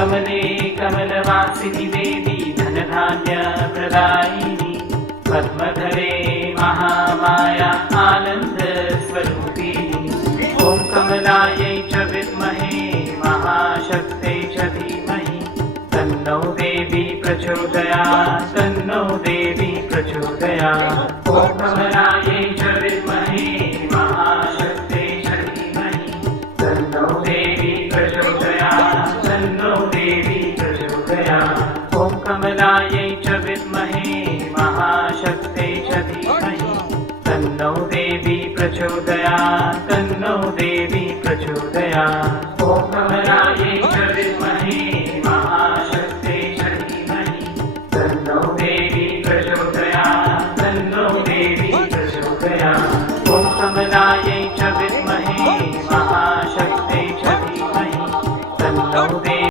कमले कमलवासिनि देवी धनधान्यप्रदायिनी पद्मधरे महामाया आनन्दस्वरूपिणी ॐ कमलायै च विद्महे महाशक्त्यै च धीमहि तन्नो देवी प्रचोदयात् तन्नो देवी प्रचोदयात् ॐ कमलायै च विद्महे महाशक्त्यै च धीमहि तन्नो देवी प्रचोदयात् तन्नो देवी प्रचोदयात् ॐ कमलायै